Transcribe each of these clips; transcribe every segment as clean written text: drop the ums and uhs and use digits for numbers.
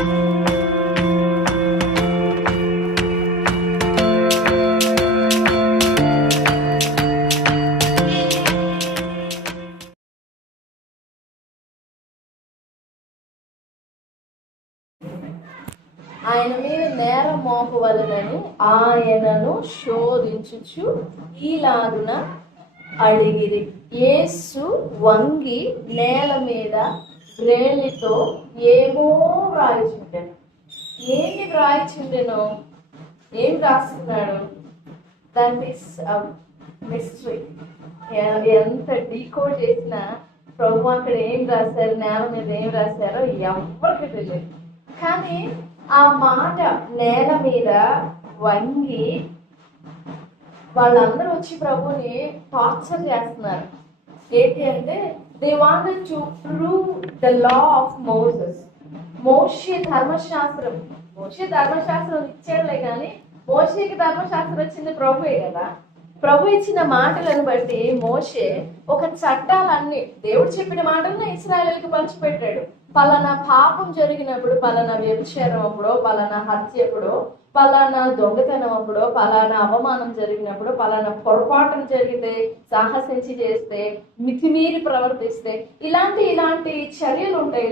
ఆయన మీద నేరం మోపవలెనని ఆయనను శోధించుచు ఈలాగున అడిగిరి. యేసు వంగి నేల మీద వ్రేలితో ఏమో వ్రాయిచుండెను. ఏమి వ్రాయిచుండెను? ఏం రాస్తున్నాడు? That is mystery. ఎంత డీకోడ్ చేసినా ప్రభు అక్కడ ఏం రాశారు, నేల మీద ఏం రాశారో ఎవరికి తెలియదు. కానీ ఆ మాట నేల మీద వంగి వాళ్ళందరూ వచ్చి ప్రభుని టార్చర్ చేస్తున్నారు. ఏంటి అంటే they wanted to prove the law of Moses. మోషే ధర్మశాస్త్రం ఇచ్చేళ్ళే కానీ మోషేకి ధర్మశాస్త్రం వచ్చింది ప్రభువే కదా. ప్రభు ఇచ్చిన మాటలను బట్టి మోషే ఒక చట్టాలన్నీ దేవుడు చెప్పిన మాటలను ఇశ్రాయేలుకి పంచిపెట్టాడు. పలానా పాపం జరిగినప్పుడు, పలానా వ్యభిచారం అప్పుడో, పలానా హత్య అప్పుడో, పలానా దొంగతనం అప్పుడో, పలానా అవమానం జరిగినప్పుడు, పలానా పొరపాటును జరిగితే, సాహసించి చేస్తే, మితిమీరి ప్రవర్తిస్తే ఇలాంటి చర్యలు ఉంటాయి,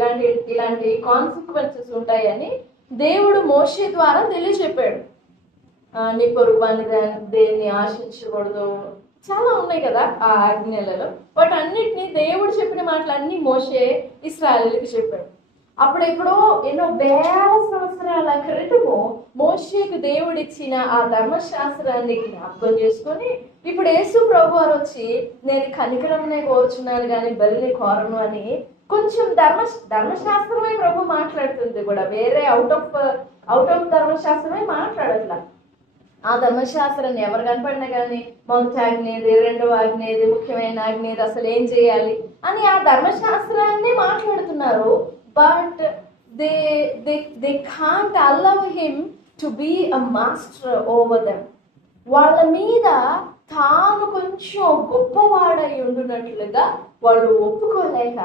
ఇలాంటి కాన్సిక్వెన్సెస్ ఉంటాయని దేవుడు మోషే ద్వారా తెలియజెప్పాడు. నీ పొరుగు వాని దేన్ని ఆశించకూడదు, చాలా ఉన్నాయి కదా ఆ ఆజ్ఞలలో. బట్ అన్నిటినీ దేవుడు చెప్పిన మాటలన్నీ మోషే ఇశ్రాయేలుకి చెప్పాడు. అప్పుడెప్పుడో ఎన్నో వేల సంవత్సరాల క్రితము మోషేకు దేవుడిచ్చిన ఆ ధర్మశాస్త్రాన్ని జ్ఞాపకం చేసుకొని ఇప్పుడు యేసు ప్రభు వారు వచ్చి నేను కనికరమునే కోరుచున్నాను కానీ బలిని కోరను అని కొంచెం ధర్మశాస్త్రమే ప్రభు మాట్లాడుతుంది కూడా, వేరే అవుట్ ఆఫ్ ధర్మశాస్త్రమే మాట్లాడట్లా. ఆ ధర్మశాస్త్రాన్ని ఎవరు కనపడినా కానీ మొదటి ఆజ్ఞ ఏది, రెండవ ఆజ్ఞ ఏది, ముఖ్యమైన ఆజ్ఞ ఏది, అసలు ఏం చేయాలి అని ఆ ధర్మశాస్త్రాన్ని మాట్లాడుతున్నారు. But they can't allow him to be a master over them. వాళ్ళ మీద తాను కొంచెం గొప్పవాడై ఉండునట్లుగా వాళ్ళు ఒప్పుకోలేక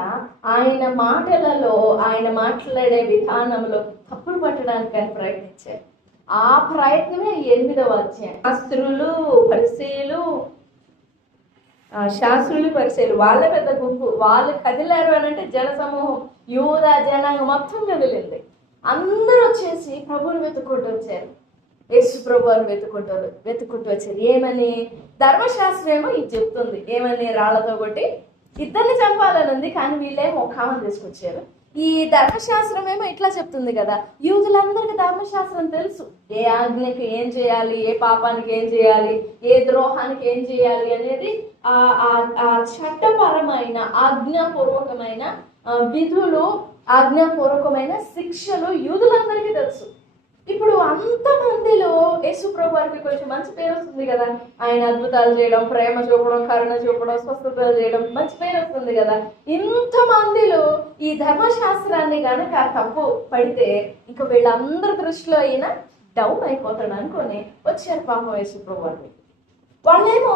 ఆయన మాటలలో, ఆయన మాట్లాడే విధానంలో తప్పులు పట్టడానికి ఆయన ప్రయత్నించారు. ఆ ప్రయత్నమే 8వ అధ్యాయం. శాస్త్రులు పరిసయ్యులు వాళ్ళ పెద్ద గుంపు, వాళ్ళు కదిలారు అని అంటే జన సమూహం, యూదా జనాంగం మొత్తం కదిలింది. అందరూ వచ్చేసి ప్రభువుని వెతుక్కుంటూ వచ్చారు. యేసు ప్రభువుని వెతుక్కుంటూ వచ్చారు. ఏమని? ధర్మశాస్త్రం ఏమో ఇది చెప్తుంది, ఏమని? రాళ్లతో కొట్టి ఇద్దరిని చంపాలని ఉంది, కానీ వీళ్ళేమో ఒక ఆమెను తీసుకొచ్చారు. ఈ ధర్మశాస్త్రం ఏమో ఇట్లా చెప్తుంది కదా. యూదులందరికీ ధర్మశాస్త్రం తెలుసు, ఏ ఆజ్ఞకి ఏం చేయాలి, ఏ పాపానికి ఏం చేయాలి, ఏ ద్రోహానికి ఏం చేయాలి అనేది ఆ చట్టపరమైన ఆజ్ఞాపూర్వకమైన విధులు, ఆజ్ఞాపూర్వకమైన శిక్షలు యూదులందరికీ తెలుసు. ఇప్పుడు అంతమందిలో యేసు ప్రభు వారికి కొంచెం మంచి పేరు వస్తుంది కదా. ఆయన అద్భుతాలు చేయడం, ప్రేమ చూపడం, కరుణ చూపడం, స్వస్థతలు చేయడం, మంచి పేరు వస్తుంది కదా. ఇంతమందిలో ఈ ధర్మశాస్త్రాన్ని కనుక తప్పు పడితే ఇక వీళ్ళందరి దృష్టిలో అయినా డౌన్ అయిపోతాడు అనుకొని వచ్చారు పాపం యేసు ప్రభు వారికి. వాళ్ళేమో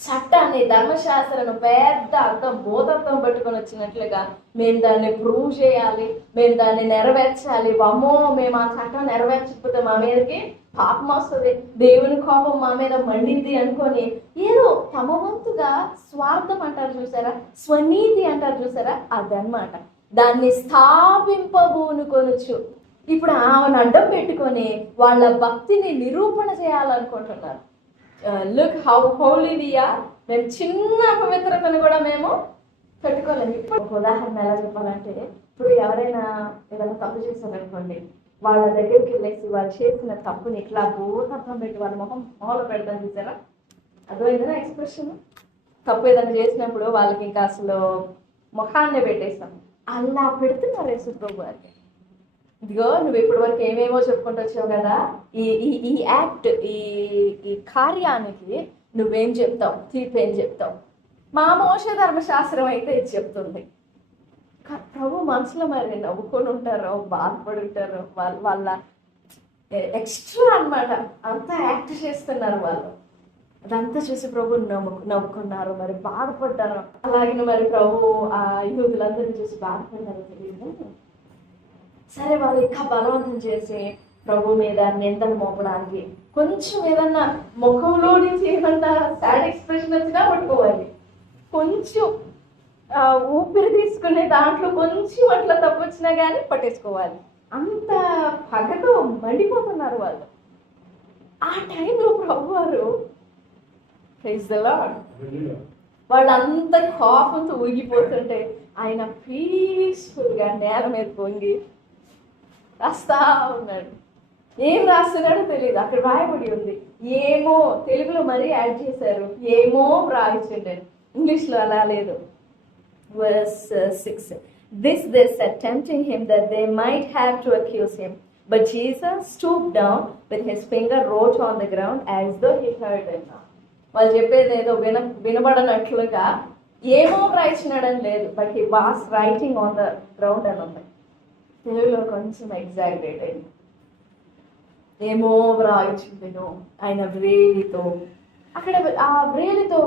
చట్టాన్ని, ధర్మశాస్త్రాన్ని పెద్ద అర్థం, బోధత్వం పట్టుకొని వచ్చినట్లుగా మేము దాన్ని ప్రూవ్ చేయాలి, మేము దాన్ని నెరవేర్చాలి. అమ్మో, మేము ఆ చట్టం నెరవేర్చకపోతే మా మీదకి పాపం వస్తుంది, దేవుని కోపం మా మీద మండింది అనుకొని ఏదో తమ వంతుగా స్వార్థం అంటారు చూసారా, స్వనీతి అంటారు చూసారా, అదనమాట. దాన్ని స్థాపింపబూనుకొనొచ్చు. ఇప్పుడు ఆమెను అడ్డం పెట్టుకొని వాళ్ళ భక్తిని నిరూపణ చేయాలనుకుంటున్నారు. Look how holy we are. మేము చిన్న పవిత్రతను కూడా మేము పెట్టుకోలేము. ఇప్పుడు ఒక ఉదాహరణ ఎలా చెప్పాలంటే, ఇప్పుడు ఎవరైనా ఏదైనా తప్పు చేశారనుకోండి, వాళ్ళ దగ్గరికి వెళ్ళేసి వాళ్ళు చేసిన తప్పుని ఇట్లా భూతత్వం పెట్టి వాళ్ళ మొహంలో పెడతాం చూసారా, అర్థమైందా ఎక్స్ప్రెషన్? తప్పు ఏదైనా చేసినప్పుడు వాళ్ళకి ఇంకా అసలు ముఖాన్నే పెట్టేస్తాం. అలా పెడుతున్నారు యేసు ప్రభు వారికి. ఇదిగో నువ్వు ఇప్పటి వరకు ఏమేమో చెప్పుకుంటూ వచ్చావు కదా, ఈ యాక్ట్, ఈ కార్యానికి నువ్వేం చెప్తావు, తీర్పు ఏం చెప్తావు? మా మోషే ధర్మశాస్త్రం అయితే ఇది చెప్తుంది. ప్రభు మనసులో మరి నవ్వుకొని ఉంటారో, బాధపడి ఉంటారో, వాళ్ళ ఎక్స్ట్రా అన్నమాట, అంతా యాక్ట్ చేస్తున్నారు వాళ్ళు. అదంతా చూసి ప్రభు నవ్వుకున్నారు, మరి బాధపడ్డారు. అలాగే మరి ప్రభు ఆ యూదులందరినీ చూసి బాధపడ్డారు తెలియదు. సరే వాళ్ళు ఇంకా బలవంతం చేసి ప్రభు మీద నిందలు మోపడానికి కొంచెం ఏదన్నా ముఖంలో నుంచి ఏమన్నా సాడ్ ఎక్స్ప్రెషన్ వచ్చినా పట్టుకోవాలి, కొంచెం ఊపిరి తీసుకునే దాంట్లో కొంచెం అట్లా తప్పు వచ్చినా కానీ పట్టేసుకోవాలి. అంత పగతో మండిపోతున్నారు వాళ్ళు. ఆ టైంలో ప్రభు వారు ప్రైజ్ ది లార్డ్, వాళ్ళంతా కోపంతో ఊగిపోతుంటే ఆయన పీస్ఫుల్గా నేల మీద పొంగి రాస్తా ఉన్నాడు. ఏం రాస్తున్నాడో తెలియదు, అక్కడ రాయబడి ఉంది. ఏమో, తెలుగులో మరీ యాడ్ చేశారు, ఏమో రాయించండి, ఇంగ్లీష్లో అలా లేదు. Verse 6. This they said, tempting him that they might have to accuse him. But Jesus stooped down with his finger wrote on the ground as though he heard them. వాళ్ళు చెప్పేది ఏదో వినబడనట్లుగా ఏమో రాయించినాడని లేదు, but he was writing on the ground అని ఉంది. తెలుగులో కొంచెం exaggerate అయింది. ఏమో రాయించుండేను ఆయన వ్రేలితో. అక్కడ ఆ వ్రేలితో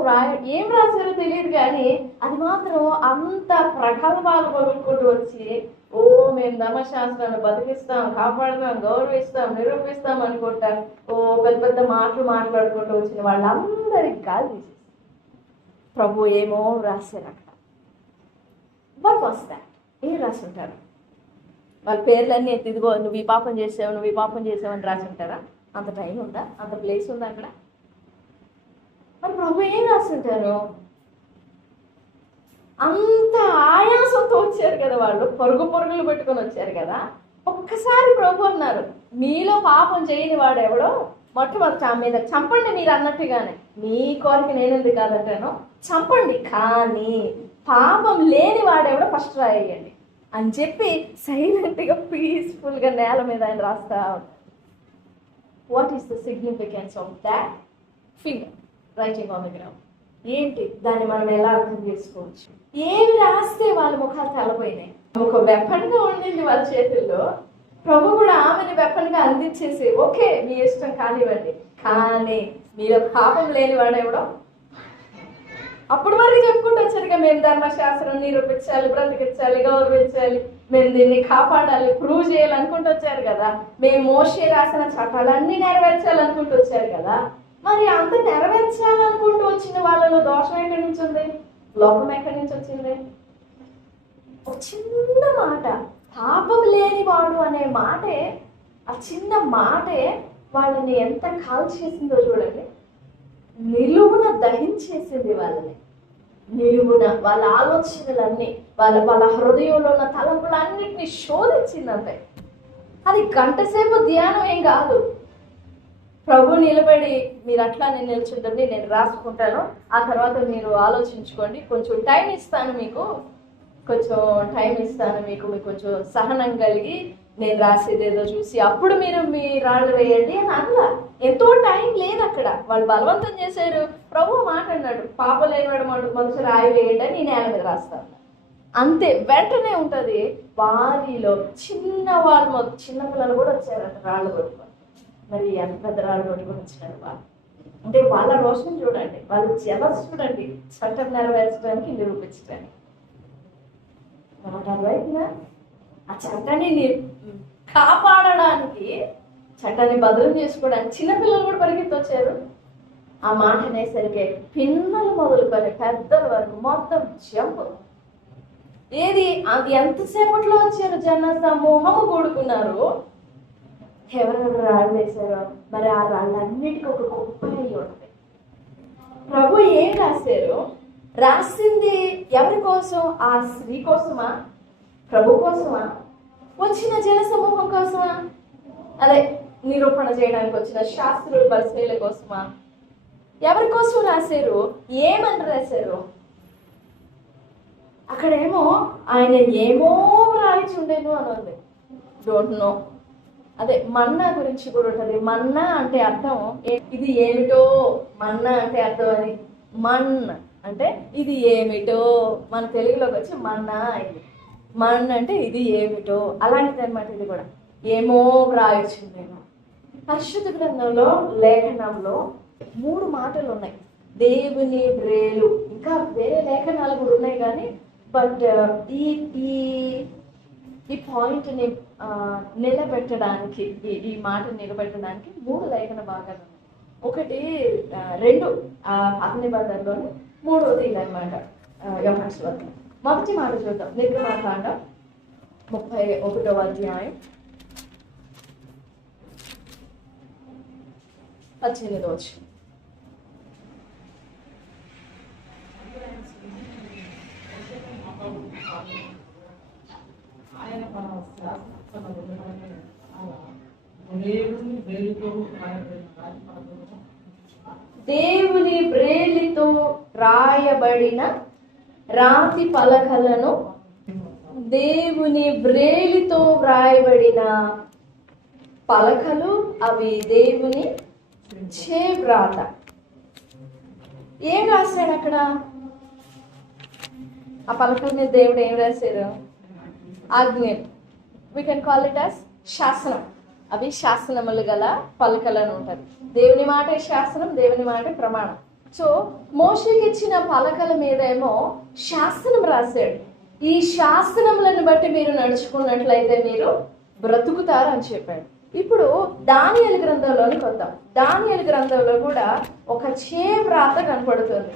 ఏం రాశారో తెలియదు కానీ అది మాత్రం అంత ప్రగల్భాలు పలుకుంటూ వచ్చి, ఓ మేము ధర్మశాస్త్రాన్ని బతికిస్తాం, కాపాడుతాం, గౌరవిస్తాం, నిరూపిస్తాం అనుకుంటా ఓ పెద్ద పెద్ద మాటలు మాట్లాడుకుంటూ వచ్చిన వాళ్ళందరికి గాలి తీసేసి ప్రభు ఏమో రాశారు అక్కడ. What was that? ఏం రాసి ఉంటారు? వాళ్ళ పేర్లన్నీ ఎత్తిదిగో నువ్వు ఈ పాపం చేసావు, నువ్వు ఈ పాపం చేసావు అని రాసి ఉంటారా? అంత టైం ఉందా? అంత ప్లేస్ ఉందా అక్కడ? మరి ప్రభు ఏం రాస్తుంటారు? అంత ఆయాసంతో వచ్చారు కదా వాళ్ళు, పరుగులు పెట్టుకొని వచ్చారు కదా. ఒక్కసారి ప్రభు అన్నారు, మీలో పాపం చేయని వాడు ఎవడో మొట్టమొదటి ఆ మీద చంపండి మీరు అన్నట్టుగానే. మీ కోరిక నేనెందుకు కాదంటాను, చంపండి, కానీ పాపం లేని వాడెవడో ఫస్ట్ రాయండి అని చెప్పి సైలెంట్గా పీస్ఫుల్గా నేల మీద ఆయన రాస్తా ఉంటారు. What is the significance of that finger writing on the ground? ఏంటి దాన్ని మనం ఎలా అర్థం చేసుకోవచ్చు? ఏమి రాస్తే వాళ్ళ ముఖాలు తెల్లపోయినాయి. ఒక వెపన్గా ఉండింది వాళ్ళ చేతుల్లో. ప్రభు కూడా ఆమెని వెపన్గా అందించేసి ఓకే మీ ఇష్టం కానివ్వండి, కానీ మీరు పాపం లేని వాడెవడో. అప్పుడు వరకు చెప్పుకుంటూ వచ్చారుగా, మేము ధర్మశాస్త్రం నిరూపించాలి, బ్రతికించాలి, గౌరవించాలి, మేము దీన్ని కాపాడాలి, ప్రూవ్ చేయాలి అనుకుంటూ వచ్చారు కదా. మేము మోషే రాసిన చట్టాలన్నీ నెరవేర్చాలనుకుంటూ వచ్చారు కదా. మరి అంత నెరవేర్చాలనుకుంటూ వచ్చిన వాళ్ళలో దోషం ఎక్కడి నుంచి ఉంది? లోపం ఎక్కడి నుంచి వచ్చింది? ఒక చిన్న మాట, పాపం లేని వాడు అనే మాటే, ఆ చిన్న మాటే వాళ్ళని ఎంత కాల్ చేసిందో చూడండి. నిలువున దహించేసింది వాళ్ళని, నిలువున వాళ్ళ ఆలోచనలన్నీ, వాళ్ళ హృదయంలో ఉన్న తలంపులన్నిటినీ శోధించిందంటే. అది గంటసేపు ధ్యానం ఏం కాదు. ప్రభు నిలబడి మీరు అట్లా నేను నిల్చుంటుంది, నేను రాసుకుంటాను, ఆ తర్వాత మీరు ఆలోచించుకోండి, కొంచెం టైం ఇస్తాను మీకు, మీకు కొంచెం సహనం కలిగి నేను రాసేది ఏదో చూసి అప్పుడు మీరు మీ రాళ్ళు వేయండి అని అలా. ఎంతో టైం లేదు అక్కడ. వాళ్ళు బలవంతం చేశారు. ప్రభు మాట్లాడినాడు, పాప లేనివాడు మొదటి రాయి వేయండి అని నేను నేల మీద రాస్తాను అంతే. వెంటనే ఉంటుంది. వారిలో చిన్న పిల్లలు కూడా వచ్చారంట రాళ్ళు పట్టుకొని. మరి ఎంత పెద్ద రాళ్ళు పట్టుకొని వచ్చినారు వాళ్ళు అంటే వాళ్ళ రోషం చూడండి, వాళ్ళ జలస్ చూడండి, చట్టం నెరవేర్చడానికి, నిరూపించడానికి. ఆ చట్టాన్ని కాపాడడానికి, చట్టాన్ని బదులు చేసుకోవడానికి చిన్నపిల్లలు కూడా పరిగెత్తి వచ్చారు. ఆ మాట అనేసరికి పిల్లలు మొదలుకొని పెద్దల వరకు మొత్తం జంప్. ఏది అది ఎంతసేపట్లో వచ్చారు? జన సమూహము కూడుకున్నారు. ఎవరెవరు రాళ్ళు వేశారో మరి ఆ రాళ్ళన్నిటికీ ఒక గొప్ప ఉంటుంది. ప్రభు ఏం రాశారు? రాసింది ఎవరి కోసం? ఆ స్త్రీ కోసమా? ప్రభు కోసమా? వచ్చిన జన సమూహం కోసమా? అదే నిరూపణ చేయడానికి వచ్చిన శాస్త్రుల పరిశీలన కోసమా? ఎవరి కోసం రాశారు? ఏమని రాశారు? అక్కడేమో ఆయన ఏమో రాయిచుండేను అని ఉంది. Don't know. అదే మన్నా గురించి కూడా ఉంటుంది. మన్నా అంటే అర్థం ఇది ఏమిటో, మన్నా అంటే అర్థం అది. మన్ అంటే ఇది ఏమిటో, మన తెలుగులోకి వచ్చి మన్నా అయింది. మన్ అంటే ఇది ఏమిటో, అలాంటిది అనమాట. ఇది కూడా ఏమో వ్రాయొచ్చిందేమో. పరిశుద్ధ గ్రంథంలో లేఖనంలో 3 మాటలు ఉన్నాయి. దేవుని వ్రేలు, ఇంకా వేరే లేఖనాలు కూడా ఉన్నాయి కానీ బట్ ఈ ఈ పాయింట్ని నిలబెట్టడానికి, ఈ మాట నిలబెట్టడానికి 3 లేఖన భాగాలు ఉన్నాయి. ఒకటి 2 పాత నిబంధనలోని, 3వది ఇదనమాట యోహాను సువార్త. మొదటి మాట చూద్దాం. నిర్గమకాండం 31వ అధ్యాయం 18వ వచనం. దేవుని బ్రేలితో రాయబడిన రాతి పలకలను, దేవుని బ్రేలితో వ్రాయబడిన పలకలు, అవి దేవుని చేవ్రాత. ఏం రాశాడు అక్కడ? ఆ పలకల మీద దేవుడు ఏం రాశారు? ఆజ్ఞ. We can call it as శాసనం. అవి శాసనములు గల పలకలను ఉంటారు. దేవుని మాట శాసనం, దేవుని మాట ప్రమాణం. సో మోషేకి ఇచ్చిన పలకల మీద ఏమో శాసనం రాశాడు. ఈ శాసనములను బట్టి మీరు నడుచుకున్నట్లయితే మీరు బ్రతుకుతారు అని చెప్పాడు. ఇప్పుడు దానియేలు గ్రంథంలోనికి వద్దాం. దానియేలు గ్రంథంలో కూడా ఒక చేవ్రాత కనపడుతుంది.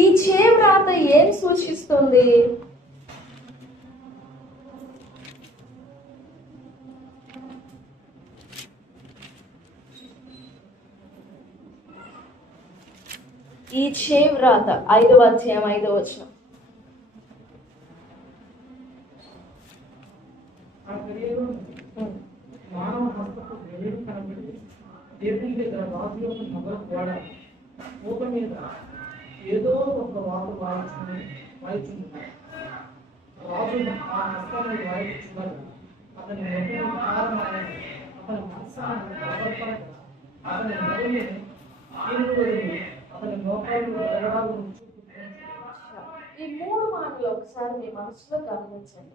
ఈ చేవ్రాత ఏం సూచిస్తుంది? ఈ చేవ్రాత 5వ అధ్యాయం 5వ వచనం. ఏదో ఒక వాకు వాయిచున్నారు. రాజు ఆ హస్తమును వాయిచున్నారు. అతని ముఖం కారణమైన అతని మనసాన్ని ప్రవర్తన, అతని నడుని అతని మోకాలు ఎరడాలు. ఈ 3 మాటలు ఒకసారి మీ మనసులో గమనించండి.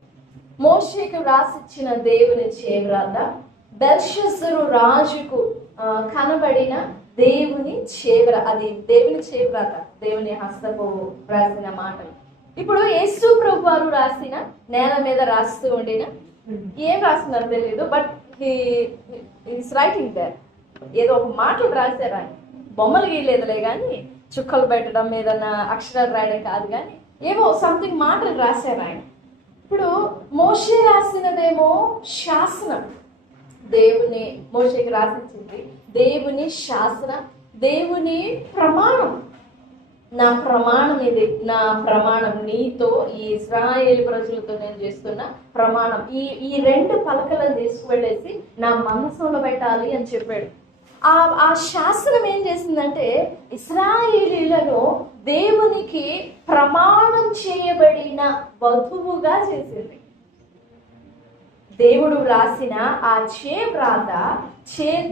మోషేకు రాసిచ్చిన దేవుని చేవ్రాత, బెల్షస్సరు రాజుకు కనబడిన దేవుని అది దేవుని చేవ్రాత, దేవుని హస్తపు రాసిన మాటలు. ఇప్పుడు యేసు ప్రభు వారు రాసిన, నేల మీద రాస్తూ ఉండిన, ఏం రాస్తున్నారు తెలియదు, బట్ హీస్ రైటింగ్ దేర్. ఏదో ఒక మాటలు రాశారు ఆయన. బొమ్మలు గీయలేదులే కానీ, చుక్కలు పెట్టడం, ఏదన్నా అక్షరాలు రాయడం కాదు కానీ, ఏవో సంథింగ్ మాటలు రాశారు ఆయన. ఇప్పుడు మోషే రాసినదేమో శాసనం, దేవుని మోషేకి రాసించింది దేవుని శాసనం, దేవుని ప్రమాణం. నా ప్రమాణం ఇది, నా ప్రమాణం నీతో, ఈ ఇశ్రాయేలు ప్రజలతో నేను చేస్తున్న ప్రమాణం. ఈ 2 పలకలను తీసుకువెళ్ళేసి నా మనసులో పెట్టాలి అని చెప్పాడు. ఆ శాసనం ఏం చేసిందంటే ఇశ్రాయేలీలను దేవునికి ప్రమాణం చేయబడిన వధువుగా చేసింది. దేవుడు వ్రాసిన ఆ చేవ్రాత,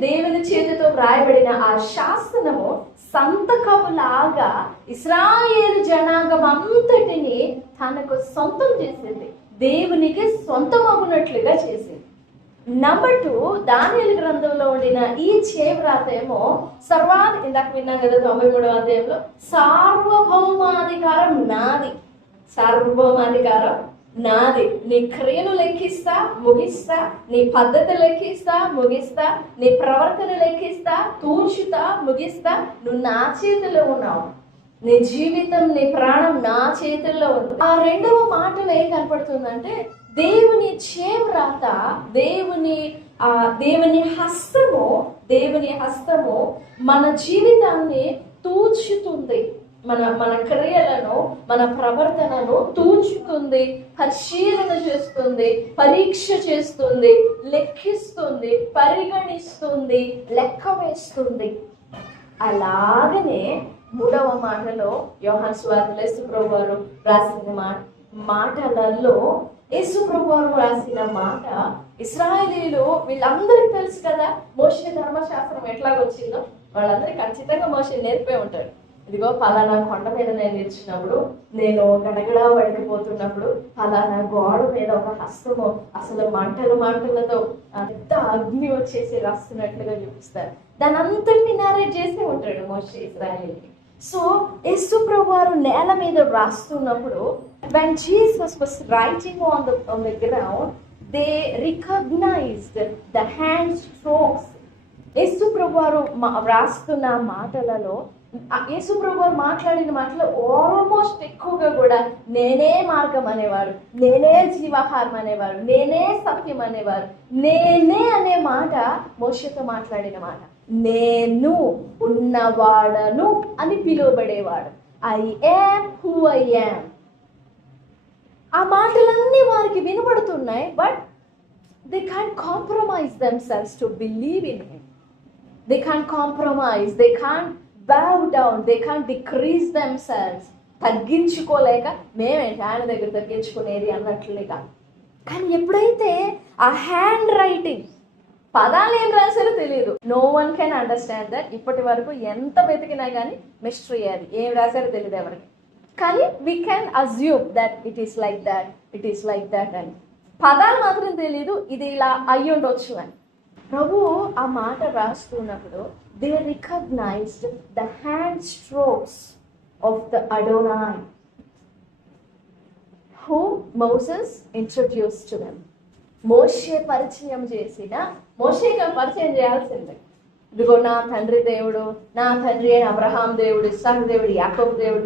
దేవుని చేతితో వ్రాయబడిన ఆ శాసనము సంతకములాగా ఇశ్రాయేలు జనాంగం అంతటిని తనకు సొంతం చేసింది, దేవునికి సొంతమగునట్లుగా చేసింది. నంబర్ 2, దానియేలు గ్రంథంలో ఉండిన ఈ చేవ్రాత ఏమో ఇందాక విన్నాం కదా 93వ అధ్యాయంలో, సార్వభౌమాధికారం నాది, సార్వభౌమాధికారం నాది. నీ క్రియలు లెక్కిస్తా, ముగిస్తా. నీ పద్ధతి లెక్కిస్తా, ముగిస్తా. నీ ప్రవర్తన లెక్కిస్తా, తూచుతా, ముగిస్తా. నువ్వు నా చేతిలో ఉన్నావు. నీ జీవితం, నీ ప్రాణం నా చేతుల్లో ఉంది. ఆ 2వ మాటలో ఏం కనపడుతుందంటే దేవుని చేవ్రాత, దేవుని హస్తము మన జీవితాన్ని తూచుతుంది. మన క్రియలను, మన ప్రవర్తనను తూచుతుంది, పరిశీలన చేస్తుంది, పరీక్ష చేస్తుంది, లెక్కిస్తుంది, పరిగణిస్తుంది, లెక్క వేస్తుంది. అలాగనే 3వ మాటలో యోహాను సువార్తలో యేసు ప్రభు వారు రాసిన మాటలలో, యేసు ప్రభు వారు రాసిన మాట, ఇశ్రాయేలీలు వీళ్ళందరికీ తెలుసు కదా మోషే ధర్మశాస్త్రం ఎట్లాగొచ్చిందో. వాళ్ళందరికీ ఖచ్చితంగా మోషే నేర్పే ఉంటాడు. ఇదిగో పలానా కొండ మీద నేను నిలిచినప్పుడు, నేను గడగడా వడికిపోతున్నప్పుడు పలానా గోడ మీద ఒక హస్తము అసలు మంటలతో పెద్ద అగ్ని వచ్చేసి రాస్తున్నట్లుగా చూపిస్తారు. దాని అంతటిని నారేట్ చేసి ఉంటాడు మోషే ఇశ్రాయేలుకి. సో యేసు ప్రభు వారు నేల మీద రాస్తున్నప్పుడు, when Jesus was writing on the ground, they recognized the hand strokes. యేసు ప్రభు వారు వ్రాస్తున్న మాటలలో, యేసు ప్రభు వారు మాట్లాడిన మాటలు ఆల్మోస్ట్ ఎక్కువగా కూడా నేనే మార్గం అనేవారు, నేనే జీవాహారం అనేవారు, నేనే సత్యం అనేవారు. నేనే అనే మాట మోషేతో మాట్లాడిన మాట. నేను ఉన్నవాడను అని పిలువబడేవాడు. I am who I am. ఆ మాటలన్నీ వారికి వినబడుతున్నాయి, but they can't compromise themselves to believe in him. They can't compromise, they can't bow down, they can't decrease themselves. తగ్గించుకోలేక మేమేంటి ఆయన దగ్గర తగ్గించుకునేది అన్నట్లుగా. కానీ ఎప్పుడైతే ఆ హ్యాండ్ రైటింగ్, పదాలు ఏం రాశారో తెలియదు, no one can understand that. ఇప్పటి వరకు ఎంత వెతికినా కానీ మిస్టరీ, అది ఏం రాశారో తెలియదు ఎవరికి. కానీ we can assume that it is like that, it is like that అని. పదాలు మాత్రం తెలియదు, ఇది ఇలా అయ్యి ఉండొచ్చు అని. ప్రభు ఆ మాట రాస్తున్నప్పుడు they recognized the hand strokes of the Adonai who Moses introduced to them. మోషే పరిచయం చేసిన, మోషేగా పరిచయం చేయాల్సిందే. ఇదిగో నా తండ్రి దేవుడు, నా తండ్రి అయిన అబ్రహాం దేవుడు, ఇస్సాకు దేవుడు, యాకోబు దేవుడు.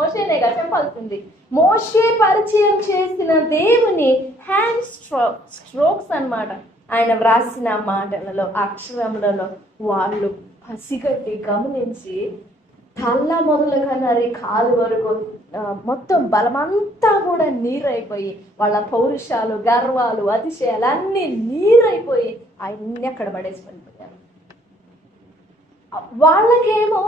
మోషేనేగా చెప్పాల్సింది. మోషే పరిచయం చేసిన దేవుని హ్యాండ్ స్ట్రోక్స్ అన్నమాట. ఆయన వ్రాసిన మాటలలో, అక్షరములలో వాళ్ళు పసిగట్టి గమనించి తల్ల మొదలుగా నరి కాలు వరకు మొత్తం బలమంతా కూడా నీరైపోయి, వాళ్ళ పౌరుషాలు, గర్వాలు, అతిశయాలు అన్నీ నీరైపోయి అన్నీ అక్కడ పడేసి పడిపోయారు. వాళ్ళకేమో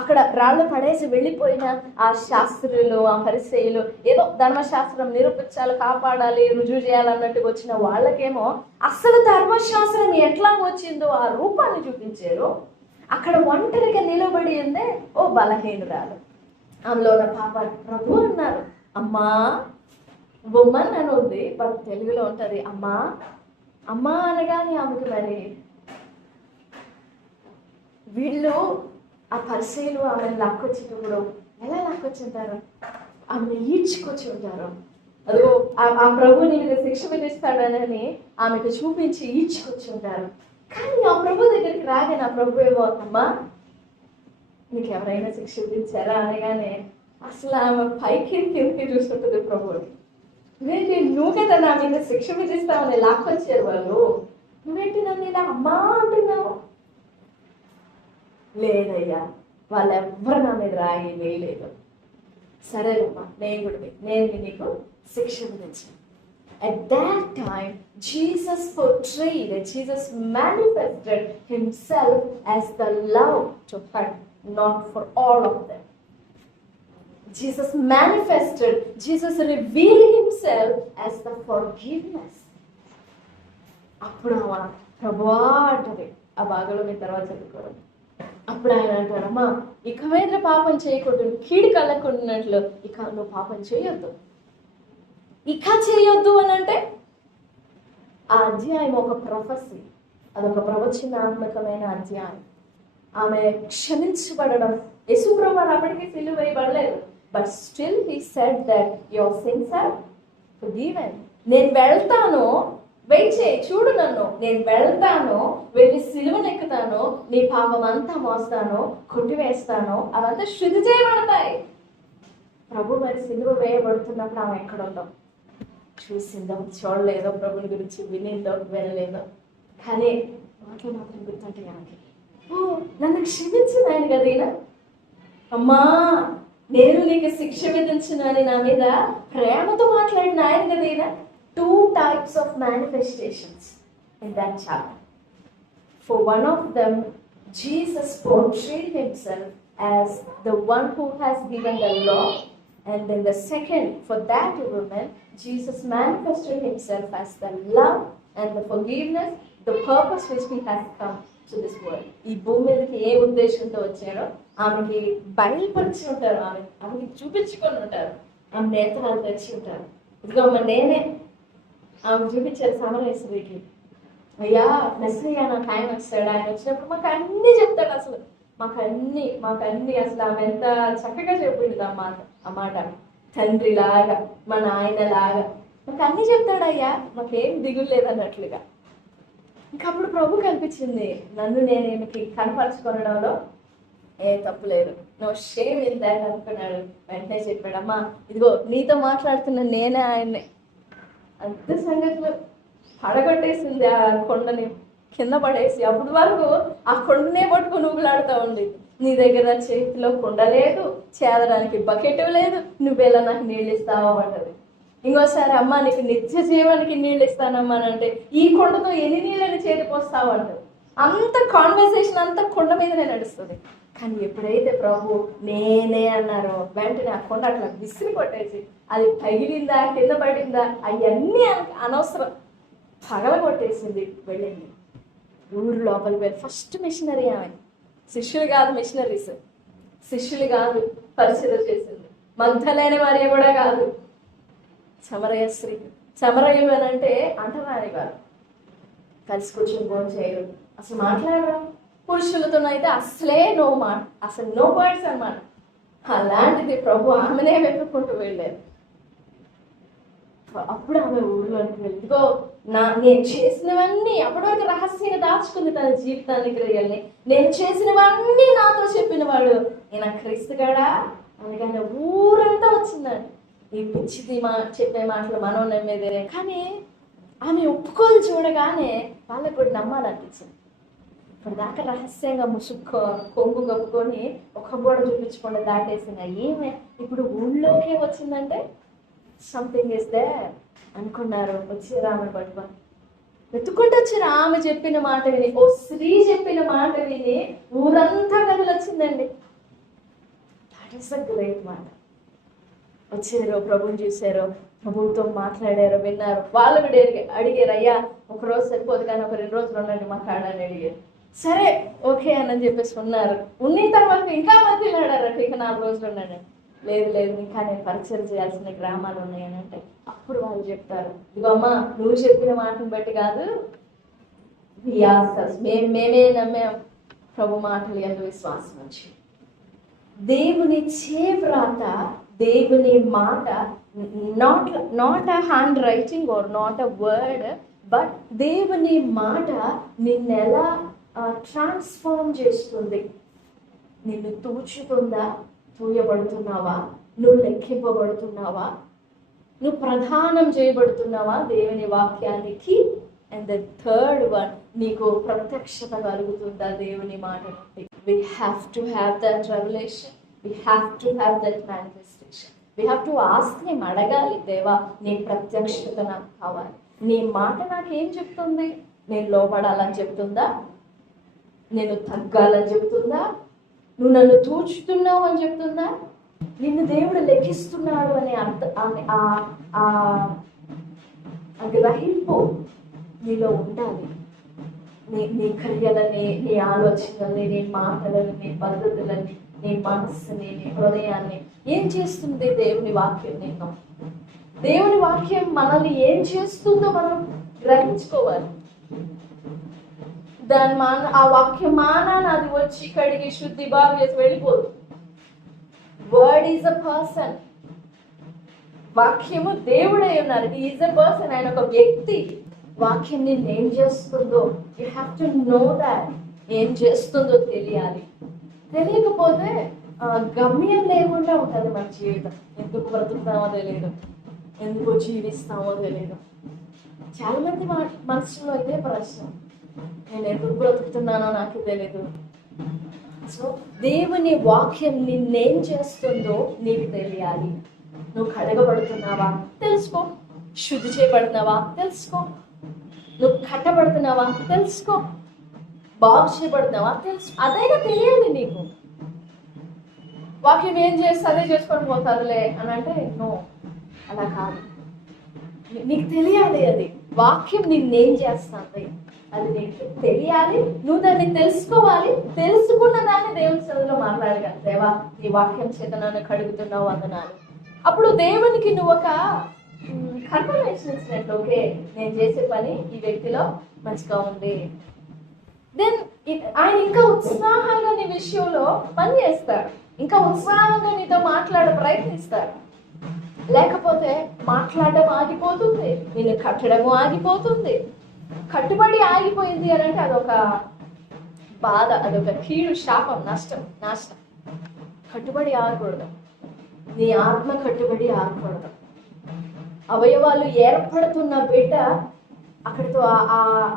అక్కడ రాళ్ళు పడేసి వెళ్ళిపోయిన ఆ శాస్త్రులు, ఆ పరిసయ్యులు, ఏదో ధర్మశాస్త్రం నిరూపించాలి, కాపాడాలి, రుజువు చేయాలన్నట్టుగా వచ్చిన వాళ్ళకేమో అసలు ధర్మశాస్త్రం ఎట్లా వచ్చిందో ఆ రూపాన్ని చూపించారు. అక్కడ ఒంటరిగా నిలబడి ఉందే ఓ బలహీనురాలు, ఆమెలో ఉన్న పాప. ప్రభు అన్నారు, అమ్మా, బొమ్మన్ అని ఉంది, బట్ తెలుగులో ఉంటుంది అమ్మా. అమ్మా అనగానే ఆమెకు మరి వీళ్ళు ఆ పరిసయ్యులు ఆమెను లాక్కొచ్చినప్పుడు ఎలా లాక్కొచ్చుంటారు? ఆమెను ఈడ్చుకొచ్చి ఉంటారు. అదిగో ఆ ప్రభు నేను శిక్ష విధిస్తాడని ఆమెకు చూపించి ఈడ్చుకొచ్చి ఉంటారు. కానీ ఆ ప్రభు దగ్గరికి రాగానే ఆ ప్రభు ఏమో, అమ్మా నీకు ఎవరైనా శిక్ష విధించారా అనగానే అసలు ఆమె పైకి కిందకి చూస్తుంటుంది ప్రభు. నువ్వు కదా నా మీద శిక్ష విధిస్తామని లాక్కొచ్చారు వాళ్ళు, నువ్వేంటి నన్ను ఇలా అమ్మా అంటున్నావు? లేదయ్యా, వాళ్ళెవ్వరు నా మీద రాయి వేయలేదు. సరేనమ్మా, నేను నీకు శిక్ష విధించాను. At that time, Jesus manifested himself as the love to her, not for all of them. Jesus revealed himself as the forgiveness. అప్పుడు ప్రభువా అంటది, ఆ భాగంలో మీ తర్వాత చదువుకోవడం. అప్పుడు ఆయన అంటాడమ్మా, ఇక మీద పాపం చేయకూడదు, కీడు కలగకున్నట్లు ఇక నువ్వు పాపం చేయొద్దు. ఇక చేయొద్దు అని అంటే ఆ అధ్యాయం ఒక ప్రొఫెసీ, అదొక ప్రవచనాత్మకమైన అధ్యాయం. ఆమె క్షమించబడడం, యేసుప్రభు వారు అప్పటికీ సిలువ వేయబడలేదు, but still he said that your sins are forgiven. నేను వెళ్తాను, వెయిట్ చేయి, చూడు నన్ను, నేను వెళ్తాను, వెళ్ళి సిలువనెక్కుతాను, నీ పాపం అంతా మోస్తాను, కొట్టివేస్తాను, అవంతా శుద్ధి చేయబడతాయి. ప్రభు మరి సిలువ వేయబడుతున్నప్పుడు ఆమె ఎక్కడుందో, చూసిందో చూడలేదో, ప్రభుని గురించి వినిందో వినలేదో, కానీ మాటలు మాత్రం గుర్తుంటాయి ఆమెకి. ఓ, నన్ను క్షమించిన ఆయన కదా ఈయన, అమ్మా నేను నీకు శిక్ష విధించినని నా మీద ప్రేమతో మాట్లాడిన ఆయన కదా ఈయన. 2 types of manifestations in that chapter. For one of them, Jesus portrayed himself as the one who has given the law, and then the second, for that woman, Jesus manifested himself as the love and the forgiveness, the purpose which he has come to this world. ఈ భూమి మీదకి ఏ ఉద్దేశంతో వచ్చారో ఆమెకి బయలుపరిచి ఉంటారు, ఆమెకి చూపించుకొని ఉంటారు, ఆమె నేత్రాలు తెచ్చి ఉంటారు. ఇదిగో నేనే ఆమె చూపించారు సమరయేశ్వరికి. అయ్యా మెస్సయ్య నా టైం వస్తాడు, ఆయన వచ్చినప్పుడు మాకు అన్నీ చెప్తాడు. అసలు మాకు అన్ని అసలు ఆమె ఎంత చక్కగా చెప్పింది ఆ మాట తండ్రిలాగా, మా నాయనలాగా, నాకు అన్నీ చెప్తాడయ్యా, మాకేం దిగులు లేదన్నట్లుగా. ఇంకా అప్పుడు ప్రభు కనిపించింది, నన్ను నేను ఈమెకి కనపరచుకోవడంలో ఏ తప్పు లేదు, నో షేమ్ ఇన్ దాట్ అనుకున్నాడు. వెంటనే చెప్పాడు, అమ్మా ఇదిగో నీతో మాట్లాడుతున్న నేనే ఆయన్ని. అంత సంగతులు పడగొట్టేసింది ఆ కొండని, కింద పడేసి. అప్పటి వరకు ఆ కొండనే పట్టుకుని ఊగులాడుతూ ఉంది. నీ దగ్గర చేతిలో కొండ లేదు, చేదడానికి బకెట్ లేదు, నువ్వెలా నాకు నీళ్ళు ఇస్తావా అంటది. ఇంకోసారి, అమ్మ నీకు నిత్య జీవానికి నీళ్ళు ఇస్తానమ్మా అంటే, ఈ కొండతో ఎన్ని నీళ్ళని చేతిపోస్తావు అంటది. అంత కాన్వర్సేషన్ అంతా కొండ మీదనే నడుస్తుంది. కానీ ఎప్పుడైతే ప్రభు నేనే అన్నారో వెంటనే ఆ కొండ అట్లా విసిరి కొట్టేసి, అది పగిలిందా కింద పడిందా అవన్నీ అనవసరం, పగల కొట్టేసింది, వెళ్ళింది. ఊరు లోపలికి వెళ్ళి ఫస్ట్ మిషనరీ ఆమె. శిష్యులు కాదు మిషనరీస్, శిష్యులు కాదు పరిచయం చేసింది. మగ్ధలేని మరియ కూడా కాదు, సమరయ స్త్రీ. సమరయులు అని అంటే అంటరాని వారు, కలిసి కూర్చొని భోజనం చేయరు, అసలు మాట్లాడరా. పురుషులతోనైతే అసలే నో మాట, అసలు నో వర్డ్స్ అన్నమాట. అలాంటిది ప్రభు ఆమెనే వెతుక్కుంటూ వెళ్ళారు. అప్పుడు ఆమె ఊళ్ళోనికి వెళ్ళిగో నేను చేసినవన్నీ, అప్పటివరకు రహస్యంగా దాచుకుంది తన జీవితాన్ని, క్రియల్ని. నేను చేసినవన్నీ నాతో చెప్పిన వాడు ఈయన క్రీస్తుగాడా అందుకని ఊరంతా వచ్చిందండి. ఈ పిచ్చిది చెప్పే మాటలు మనం నమ్మేదే. కానీ ఆమె ఒప్పుకోలు చూడగానే వాళ్ళకు కూడా నమ్మాలనిపించింది. ఇప్పుడు దాకా రహస్యంగా ముసుక్కో కొంగు కప్పుకొని ఒక గోడ చూపించకుండా దాటేసిన ఈమె ఇప్పుడు ఊళ్ళోకే వచ్చిందంటే సంథింగ్ ఇస్ దే అనుకున్నారు. వచ్చారు ఆమె పట్టుకొని వెతుక్కుంటూ వచ్చారు. ఆమె చెప్పిన మాట విని, ఓ స్త్రీ చెప్పిన మాట విని ఊరంతా గదులు వచ్చిందండి. దట్ ఈస్ అ గ్రేట్ మాట. వచ్చారు, ప్రభుని చూశారు, ప్రభువుతో మాట్లాడారు, విన్నారు. వాళ్ళు కూడా అడిగారు, అయ్యా ఒకరోజు సరిపోదు కానీ ఒక 2 రోజులు ఉండండి మాట్లాడాలని అడిగారు. సరే ఓకే అని చెప్పేసి ఉన్నారు. ఉన్న తర్వాత ఇంకా మధ్యలో ఆడారంటే ఇంకా 4 రోజులు ఉన్నాడు. లేదు లేదు ఇంకా నేను పరిచయం చేయాల్సిన గ్రామాలు ఉన్నాయని అంటే అప్పుడు వాళ్ళు చెప్తారు, ఇదిగో అమ్మా నువ్వు చెప్పిన మాటను బట్టి కాదు, మేమే నమ్మాం ప్రభు మాటలు ఎందు విశ్వాసం వచ్చి. దేవుని చేవ్రాత, దేవుని మాట, not a handwriting or not a word, but దేవుని మాట నిన్నెలా ట్రాన్స్ఫార్మ్ చేస్తుంది. నిన్ను తూచుతుందా, తూయబడుతున్నావా, నువ్వు లెక్కింపబడుతున్నావా, నువ్వు ప్రధానం చేయబడుతున్నావా దేవుని వాక్యానికి. అండ్ ద థర్డ్ వన్, నీకు ప్రత్యక్షత కలుగుతుందా దేవుని మాట నుండి. We have to have that revelation, we have to have that manifestation, we have to ask him, అడగాలి, దేవా నీ ప్రత్యక్షత నాకు కావాలి, నీ మాట నాకేం చెప్తుంది. నేను లోపడాలని చెప్తుందా, నేను తగ్గాలని చెప్తుందా, నువ్వు నన్ను తూచుతున్నావు అని చెప్తుందా, నిన్ను దేవుడు లెక్కిస్తున్నాడు అనే గ్రహింపు నీలో ఉండాలి. నీ క్రియలని, నీ ఆలోచనల్ని, నీ మాటలని, నీ పద్ధతులని, నీ మనస్సుని, నీ హృదయాన్ని ఏం చేస్తుంది దేవుని వాక్యం. నేను దేవుని వాక్యం మనల్ని ఏం చేస్తుందో మనం గ్రహించుకోవాలి. దాని ఆ వాక్యం మానాన్ని అది వచ్చి కడిగి శుద్ధి బాగు చేసి వెళ్ళిపోదు. Word is a person. వాక్యము దేవుడే ఉన్నారు, ఈజ్ అ పర్సన్, ఆయన ఒక వ్యక్తి. వాక్యం నిన్ను ఏం చేస్తుందో you have to know that. ఏం చేస్తుందో తెలియాలి. తెలియకపోతే గమ్యం లేకుండా ఉంటుంది మన జీవితం. ఎందుకు బ్రతుకుతామో తెలియదు, ఎందుకు జీవిస్తామో తెలియదు. చాలా మంది మనసులో ఇదే ప్రశ్న, నేను ఎందుకు బ్రతుకుతున్నానో నాకు తెలియదు. సో దేవుని వాక్యం నిన్నేం చేస్తుందో నీకు తెలియాలి. నువ్వు కడగబడుతున్నావా తెలుసుకో, శుద్ధి చేయబడుతున్నావా తెలుసుకో, నువ్వు కట్టబడుతున్నావా తెలుసుకో, బాగు చేయబడుతున్నావా తెలుసు. అదైనా తెలియాలి నీకు. వాక్యం ఏం చేస్తే అదే చేసుకొని పోతారులే అని అంటే నో, అలా కాదు. నీకు తెలియాలి, అది వాక్యం నిన్నేం చేస్తుంది అది నీకు తెలియాలి. నువ్వు దాన్ని తెలుసుకోవాలి. తెలుసుకున్న దాన్ని దేవుని సన్నిధిలో మాట్లాడగలరు. దేవా నీ వాక్యం చేత నన్ను కడుగుతున్నావు వందనాలు. అప్పుడు దేవునికి నువ్వు ఒక కన్ఫర్మేషన్ ఇచ్చినట్టు, ఓకే నేను చేసే పని ఈ వ్యక్తిలో మంచిగా ఉంది. దెన్ ఆయన ఇంకా ఉత్సాహంగా నీ విషయంలో పని చేస్తాడు, ఇంకా ఉత్సాహంగా నీతో మాట్లాడ ప్రయత్నిస్తాడు. లేకపోతే మాట్లాడడం ఆగిపోతుంది, నిన్ను కట్టడము ఆగిపోతుంది. కట్టుబడి ఆగిపోయింది అని అంటే అదొక బాధ, అదొక కీడు, శాపం, నష్టం, నాశనం. కట్టుబడి ఆగకూడదు. నీ ఆత్మ కట్టుబడి ఆగకూడదు. అవయవాలు ఏర్పడుతున్న బిడ్డ అక్కడితో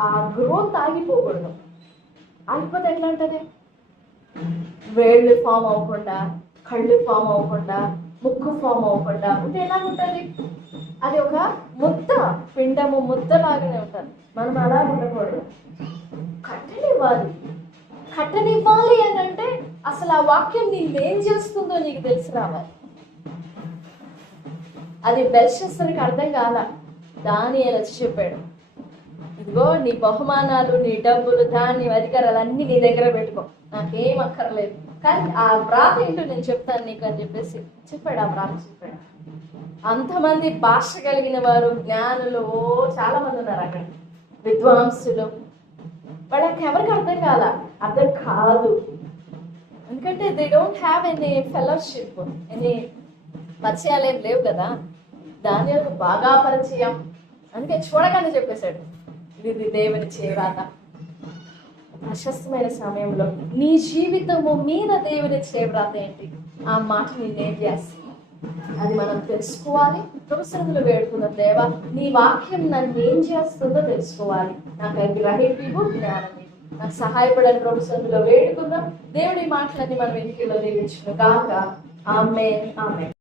ఆ గ్రోత్ ఆగిపోకూడదు. ఆగిపోతే ఎట్లా ఉంటుంది? వేళ్ళు ఫామ్ అవ్వకుండా, కళ్ళు ఫామ్ అవ్వకుండా, ముక్కు ఫామ్ అవ్వకుండా ఉంటే ఎలా ఉంటుంది? అది ఒక ముద్ద, పిండము ముద్ద లాగానే ఉంటుంది. మనం అలా ఉండకూడదు. కట్టనివ్వాలి. కట్టనివ్వాలి అని అంటే అసలు ఆ వాక్యం నీకేం చేస్తుందో నీకు తెలిసి రావాలి. అది బెల్షస్సర్కి అర్థం కాల. దానియేలు వచ్చి చెప్పాడు, ఇదిగో నీ బహుమానాలు, నీ డబ్బులు, ధాన్యం, అధికారాలు అన్నీ నీ దగ్గర పెట్టుకో, నాకేం అక్కర్లేదు, కానీ ఆ వ్రాత ఏంటో నేను చెప్తాను నీకు అని చెప్పేసి చెప్పాడు. ఆ వ్రాత చెప్పాడు. అంతమంది భాష కలిగిన వారు, జ్ఞానులు చాలా మంది ఉన్నారు అక్కడ, విద్వాంసులు. వాళ్ళకి ఎవరికి అర్థం కాల, అర్థం కాదు. ఎందుకంటే they don't have any fellowship, any పరిచయాలు ఏం లేవు కదా. దానియేలుకు బాగా పరిచయం, అందుకే చూడగానే చెప్పేశాడు, ఇది దేవుని చేరాత. ప్రశస్తమైన సమయంలో నీ జీవితము మీద దేవుని చేరాత ఏంటి? ఆ మాట నేనేం చేస్తాను అది మనం తెలుసుకోవాలి. ప్రభుత్వంలో వేడుకుందాం, దేవా నీ వాక్యం నన్ను ఏం చేస్తుందో తెలుసుకోవాలి, నాకు గ్రహింపు, జ్ఞానం, నాకు సహాయపడని ప్రభుత్వంలో వేడుకుందాం. దేవుడి మాటలన్నీ మనం ఇంటిలో దీవించును గాక. ఆమేన్, ఆమేన్.